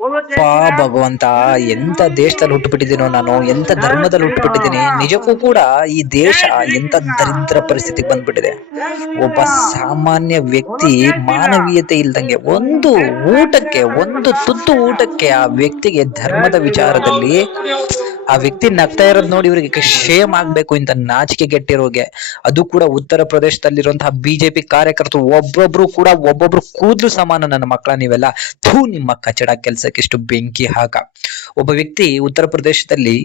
ಪಾ ಭಗವಂತ, ಎಂತ ದೇಶದಲ್ಲಿ ಹುಟ್ಟುಬಿಟ್ಟಿದ್ದೀನೋ ನಾನು, ಎಂತ ಧರ್ಮದಲ್ಲಿ ಹುಟ್ಟುಬಿಟ್ಟಿದ್ದೀನಿ. ನಿಜಕ್ಕೂ ಕೂಡ ಈ ದೇಶ ಎಂತ ದರಿದ್ರ ಪರಿಸ್ಥಿತಿಗೆ ಬಂದ್ಬಿಟ್ಟಿದೆ. ಒಬ್ಬ ಸಾಮಾನ್ಯ ವ್ಯಕ್ತಿ ಮಾನವೀಯತೆ ಇಲ್ದಂಗೆ, ಒಂದು ಊಟಕ್ಕೆ, ಒಂದು ತುತ್ತು ಊಟಕ್ಕೆ ಆ ವ್ಯಕ್ತಿಗೆ ಧರ್ಮದ ವಿಚಾರದಲ್ಲಿ ಆ ವ್ಯಕ್ತಿ ನಗ್ತಾ ಇರೋದ್ ನೋಡಿ ಇವ್ರಿಗೆ ಶೇಮ್ ಆಗ್ಬೇಕು, ಇಂತ ನಾಚಿಕೆ ಗೆಟ್ಟಿರೋಗೆ. ಅದು ಕೂಡ ಉತ್ತರ ಪ್ರದೇಶದಲ್ಲಿರುವಂತಹ ಬಿಜೆಪಿ ಕಾರ್ಯಕರ್ತರು ಒಬ್ಬೊಬ್ರು ಕೂದ್ಲು ಸಮಾನ. ನನ್ನ ಮಕ್ಕಳ ನೀವೆಲ್ಲ, ನಿಮ್ಮ ಕಚಡ ಕೆಲ್ಸಕ್ಕೆ ಇಷ್ಟು ಬೆಂಕಿ ಹಾಕ. ಒಬ್ಬ ವ್ಯಕ್ತಿ ಉತ್ತರ ಪ್ರದೇಶದಲ್ಲಿ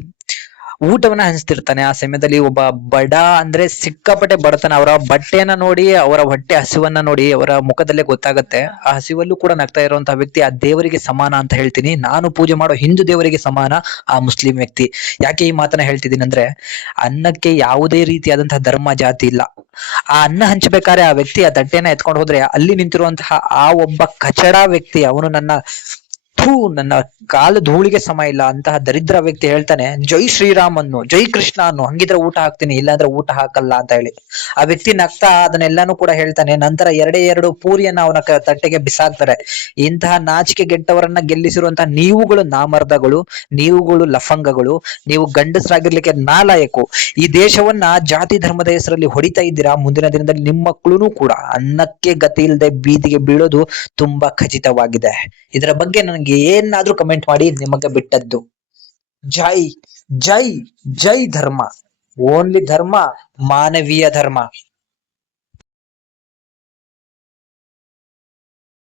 ಊಟವನ್ನ ಹಂಚ್ತಿರ್ತಾನೆ. ಆ ಸಮಯದಲ್ಲಿ ಒಬ್ಬ ಬಡ, ಅಂದ್ರೆ ಸಿಕ್ಕಾಪಟ್ಟೆ ಬಡತನ, ಅವರ ಬಟ್ಟೆಯನ್ನ ನೋಡಿ, ಅವರ ಹೊಟ್ಟೆ ಹಸಿವನ್ನ ನೋಡಿ ಅವರ ಮುಖದಲ್ಲೇ ಗೊತ್ತಾಗತ್ತೆ. ಆ ಹಸಿವಲ್ಲೂ ಕೂಡ ನಗ್ತಾ ಇರುವಂತಹ ವ್ಯಕ್ತಿ ಆ ದೇವರಿಗೆ ಸಮಾನ ಅಂತ ಹೇಳ್ತೀನಿ. ನಾನು ಪೂಜೆ ಮಾಡೋ ಹಿಂದೂ ದೇವರಿಗೆ ಸಮಾನ ಆ ಮುಸ್ಲಿಂ ವ್ಯಕ್ತಿ. ಯಾಕೆ ಈ ಮಾತನ್ನ ಹೇಳ್ತಿದ್ದೀನಿ ಅಂದ್ರೆ, ಅನ್ನಕ್ಕೆ ಯಾವುದೇ ರೀತಿಯಾದಂತಹ ಧರ್ಮ ಜಾತಿ ಇಲ್ಲ. ಆ ಅನ್ನ ಹಂಚಬೇಕಾದ್ರೆ ಆ ವ್ಯಕ್ತಿ ಆ ತಟ್ಟೆನ ಎತ್ಕೊಂಡು ಹೋದ್ರೆ, ಅಲ್ಲಿ ನಿಂತಿರುವಂತಹ ಆ ಒಬ್ಬ ಕಚಡ ವ್ಯಕ್ತಿ, ಅವನು ನನ್ನ ಕಾಲು ಧೂಳಿಗೆ ಸಮ ಇಲ್ಲ ಅಂತಹ ದರಿದ್ರ ವ್ಯಕ್ತಿ ಹೇಳ್ತಾನೆ, ಜೈ ಶ್ರೀರಾಮ್ ಅನ್ನು, ಜೈ ಕೃಷ್ಣ ಅನ್ನು, ಹಂಗಿದ್ರೆ ಊಟ ಹಾಕ್ತೀನಿ, ಇಲ್ಲಾಂದ್ರೆ ಊಟ ಹಾಕಲ್ಲ ಅಂತ ಹೇಳಿ. ಆ ವ್ಯಕ್ತಿ ನಗ್ತಾ ಅದನ್ನೆಲ್ಲಾನು ಕೂಡ ಹೇಳ್ತಾನೆ. ನಂತರ ಎರಡು ಪೂರಿಯನ್ನ ಅವನ ತಟ್ಟೆಗೆ ಬಿಸಾಕ್ತಾರೆ. ಇಂತಹ ನಾಚಿಕೆ ಗೆಟ್ಟವರನ್ನ ಗೆಲ್ಲಿಸಿರುವಂತಹ ನೀವುಗಳು ನಾಮರ್ದಗಳು, ನೀವುಗಳು ಲಫಂಗಗಳು, ನೀವು ಗಂಡಸರಾಗಿರ್ಲಿಕ್ಕೆ ನಾಲಾಯಕು. ಈ ದೇಶವನ್ನ ಜಾತಿ ಧರ್ಮದ ಹೆಸರಲ್ಲಿ ಹೊಡಿತಾ ಇದ್ದೀರಾ. ಮುಂದಿನ ದಿನದಲ್ಲಿ ನಿಮ್ಮ ಮಕ್ಕಳು ಕೂಡ ಅನ್ನಕ್ಕೆ ಗತಿ ಇಲ್ಲದೆ ಬೀದಿಗೆ ಬೀಳೋದು ತುಂಬಾ ಖಚಿತವಾಗಿದೆ. ಇದರ ಬಗ್ಗೆ ನನಗೆ ಏನಾದ್ರೂ ಕಮೆಂಟ್ ಮಾಡಿ, ನಿಮಗೆ ಬಿಟ್ಟದ್ದು. ಜೈ ಜೈ ಜೈ ಧರ್ಮ. ಓನ್ಲಿ ಧರ್ಮ, ಮಾನವೀಯ ಧರ್ಮ.